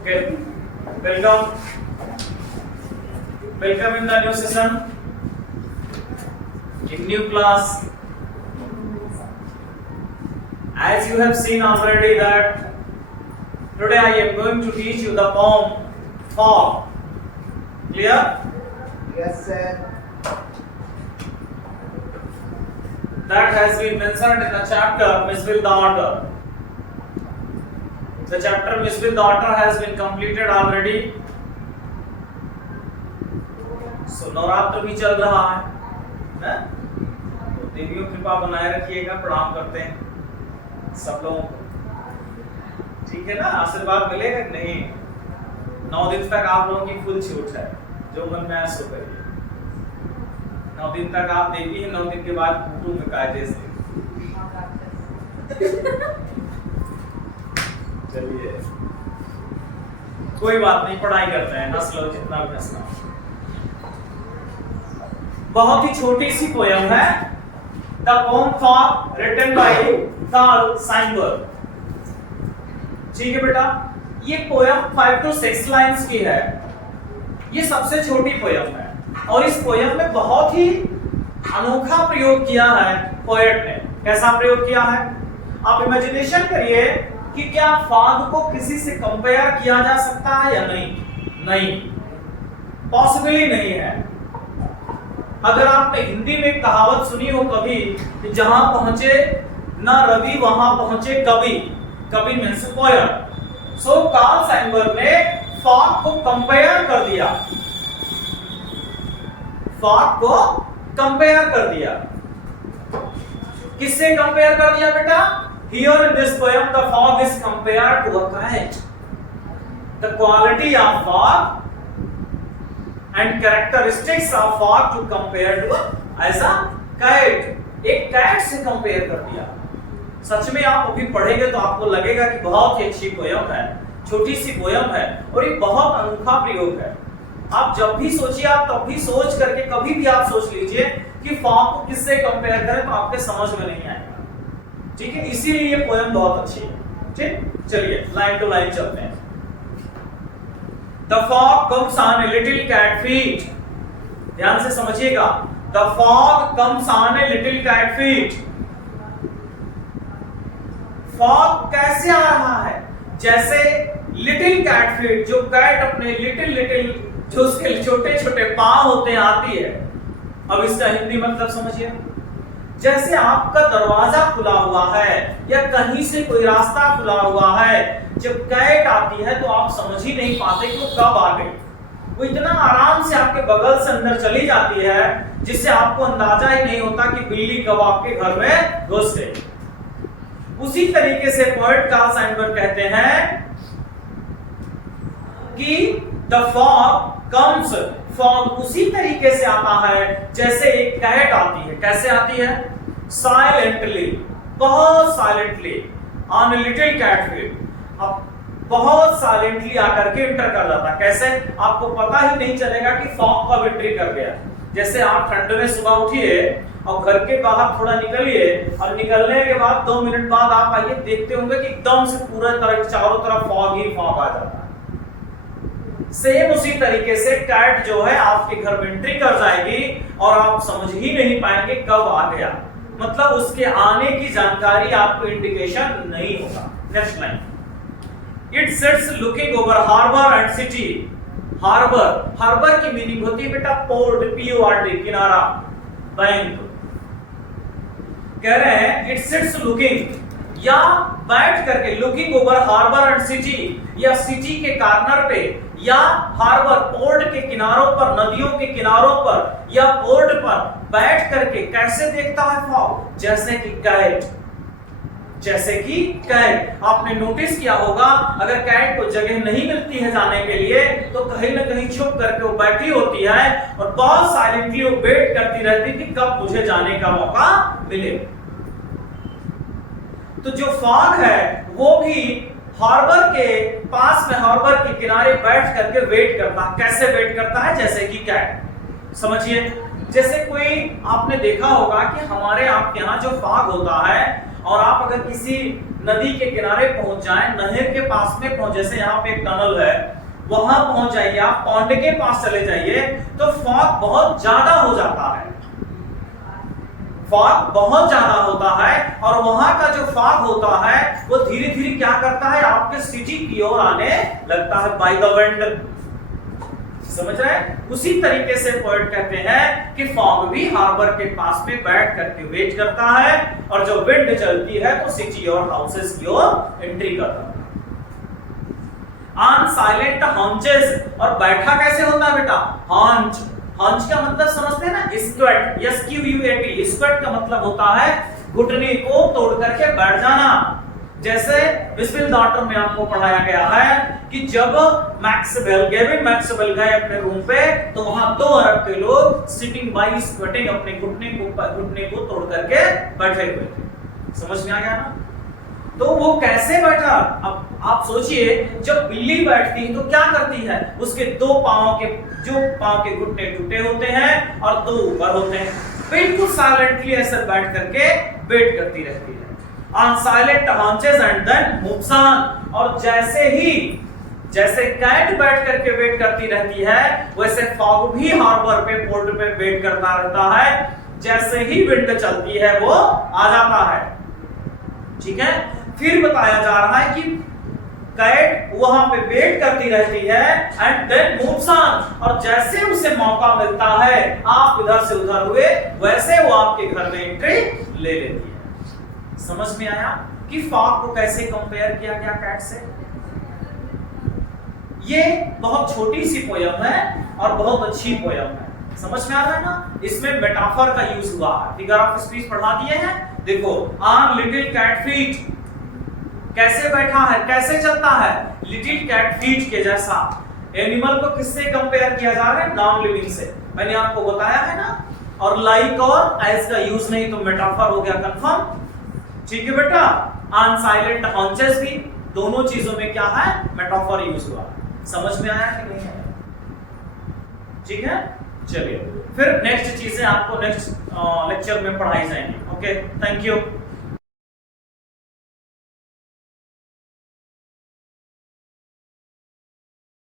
Okay, welcome in the new session, in new class. As you have seen already that today I am going to teach you the poem Fog. Clear? Yes, sir. That has been mentioned in the chapter Miss with the Order. The chapter Miss with the Order has been completed already. So Navratra भी चल रहा है? तो देवियों कृपा बनाए रखिएगा, प्रणाम करते हैं सब लोगों को। ठीक है ना, आशीर्वाद मिलेगा कि नहीं? 9 दिन तक आप लोगों की फुल छूट है, जो मन में आए सो करिए। 9 दिन तक आप देवी है, 9 दिन के बाद कुटुंब में कायदे से। चलिए कोई बात नहीं, पढ़ाई करते हैं, हंस लो जितना भी हंसना। बहुत ही छोटी सी पोयम है, the poem fog written by Carl Sandburg. ठीक है बेटा, ये पोयम 5 to 6 लाइंस की है। ये सबसे छोटी पोयम है और इस पोयम में बहुत ही अनोखा प्रयोग किया है पोएट ने। कैसा प्रयोग किया है? आप इमेजिनेशन करिए कि क्या फॉग को किसी से कंपेयर किया जा सकता है या नहीं? नहीं, पॉसिबल ही नहीं है। अगर आपने हिंदी में एक कहावत सुनी हो कभी कि जहां पहुंचे ना रवि वहां पहुंचे कवि, कवि मींस पोएट। सो कार्ल साइनबर्ग ने फॉग को कंपेयर कर दिया, फॉग को कंपेयर कर दिया। किससे कंपेयर कर दिया बेटा? Here in this poem the fog is compared to a kite. The quality of fog and characteristics of fog to compare to as a kite. एक kite से कंपेयर कर दिया। सच में आप अभी पढ़ेंगे तो आपको लगेगा कि बहुत ही अच्छी पोयम है, छोटी सी पोयम है और ये बहुत अनोखा प्रयोग है। आप जब भी सोचिए, आप तब भी सोच करके कभी भी आप सोच लीजिए कि फॉग को किससे कंपेयर करें तो आपके समझ में नहीं आएगा। ठीक है, इसीलिए ये पोयम बहुत अच्छी है। ठीक, चलिए लाइन टू लाइन चलते हैं। The fog comes on a little cat feet. ध्यान से समझिएगा। The fog comes on a little cat feet. Fog कैसे आ रहा है? जैसे लिटिल कैट फीट, जो कैट अपने लिटिल जो उसके छोटे छोटे पांव होते हैं आती है। अब इसका हिंदी मतलब समझिए। जैसे आपका दरवाजा खुला हुआ है या कहीं से कोई रास्ता खुला हुआ है, जब कैट आती है तो आप समझ ही नहीं पाते कि वो कब आ गई। वो इतना आराम से आपके बगल से अंदर चली जाती है जिससे आपको अंदाजा ही नहीं होता कि बिल्ली कब आपके घर में घुस गई। उसी तरीके से पोएट कार्ल साइनबर्ग कहते हैं कि द फॉग कम्स, फॉग उसी तरीके से आता है जैसे एक कैट आती है। कैसे आती है? साइलेंटली, बहुत silently, on little cat feet. अब बहुत साइलेंटली आकर के एंटर कर जाता। कैसे? आपको पता ही नहीं चलेगा कि फॉग कब एंट्री कर गया। जैसे आप ठंड में सुबह उठिए और घर के बाहर थोड़ा निकलिए और निकलने के बाद 2 मिनट बाद आप आइए, देखते होंगे कि एकदम से पूरा तरफ चारों तरफ फॉग ही फॉग आ जाता है। सेम उसी तरीके से कैट जो है आपके घर में एंट्री कर जाएगी और आप समझ ही नहीं पाएंगे कब आ गया। मतलब उसके आने की जानकारी आपको इंडिकेशन नहीं होगा। Next line, it sits looking over harbour and city. Harbour, harbour की मीनिंग होती है बेटा पोर्ट, PORT, किनारा, बैंक। कह रहे हैं इट सिट्स लुकिंग, या बैठ करके, looking over harbour and city, या सिटी के कॉर्नर पे, या हार्बर पोर्ट के किनारों पर, नदियों के किनारों पर या पोर्ट पर बैठ करके कैसे देखता है फॉग? जैसे कि कैट, जैसे कि कैट। आपने नोटिस किया होगा अगर कैट को जगह नहीं मिलती है जाने के लिए तो कहीं ना कहीं छुप करके वो बैठी होती है और बहुत साइलेंटली वो वेट करती रहती कि कब मुझे जाने का मौका मिले। तो जो फॉग है वो भी हार्बर के पास में, हार्बर के किनारे बैठ करके वेट करता है। कैसे वेट करता है? जैसे कि कैट। समझिए, जैसे कोई आपने देखा होगा कि हमारे आपके यहाँ जो फॉग होता है और आप अगर किसी नदी के किनारे पहुंच जाएं, नहर के पास में पहुंच, जैसे यहाँ पे एक टनल है, वहां पहुंच जाइए, आप पौंड के पास चले जाइए, तो फॉग बहुत ज्यादा हो जाता है, फॉग बहुत ज्यादा होता है, और वहां का जो फॉग होता है वो धीरे धीरे क्या करता है, आपके सिटी की ओर आने लगता है बाय द विंड। समझ रहे हैं? उसी तरीके से पोएट कहते हैं कि फॉग भी हार्बर के पास में बैठ करके वेट करता है, और जो विंड चलती है तो सिटी और हाउसेस की ओर एंट्री करता है। ऑन साइलेंट हॉन्चेस, और बैठा कैसे होता है बेटा? हॉन्च। हॉन्च का मतलब समझते हैं ना? स्क्वेट, SQUAT, स्क्वेट का मतलब होता है घुटने को तोड़ करके बैठ जाना। जैसे मिसविल डॉटर में आपको पढ़ाया गया है कि जब गेविन मैक्सवेल गए अपने रूम पे, तो वहां 2 अरब के लोग सिटिंग बाय स्क्वेटिंग अपने घुटने को तोड़ करके बैठे हुए थे। समझ में आ गया ना? तो वो कैसे बैठा? अब आप सोचिए, जब बिल्ली बैठती है तो क्या करती है? उसके 2 पांव के घुटने टूटे होते हैं और 2 ऊपर होते हैं, बिल्कुल साइलेंटली ऐसे बैठ करके वेट करती रहती है। On silent haunches and then moves on, और जैसे कैट बैठ करके वेट करती रहती है, वैसे फॉग भी हार्बर पे, पोर्ट पे वेट करता रहता है। जैसे ही विंड चलती है वो आ जाता है। ठीक है? फिर बताया जा रहा है कि कैट वहां पे वेट करती रहती है एंड देन मूव्स ऑन, और जैसे उसे मौका मिलता है, आप इधर से उधर हुए, वैसे वो आपके घर में एंट्री ले लेती है। समझ में आया कि फॉग को कैसे कंपेयर किया गया कैट से? ये बहुत छोटी सी पोयम है और बहुत अच्छी पोयम है। समझ में आ रहा है ना? इसमें मेटाफर का यूज हुआ है। फिगर ऑफ स्पीच पढ़ा दिए हैं। देखो, ऑन लिटिल कैट फीट, कैसे बैठा है, कैसे चलता है? लिटिल कैट फीट के जैसा। एनिमल को किससे कंपेयर किया जा रहा है? नॉन लिविंग से। मैंने आपको बताया है ना? और लाइक और एज का यूज नहीं तो मेटाफर हो गया कंफर्म। ठीक है बेटा? ऑन साइलेंट हॉन्चेस भी, दोनों चीजों में क्या है? मेटाफर यूज हुआ। समझ में आया कि नहीं है? ठीक है, चलिए फिर नेक्स्ट चीजें आपको नेक्स्ट लेक्चर में पढ़ाई जाएंगी। Okay, thank you.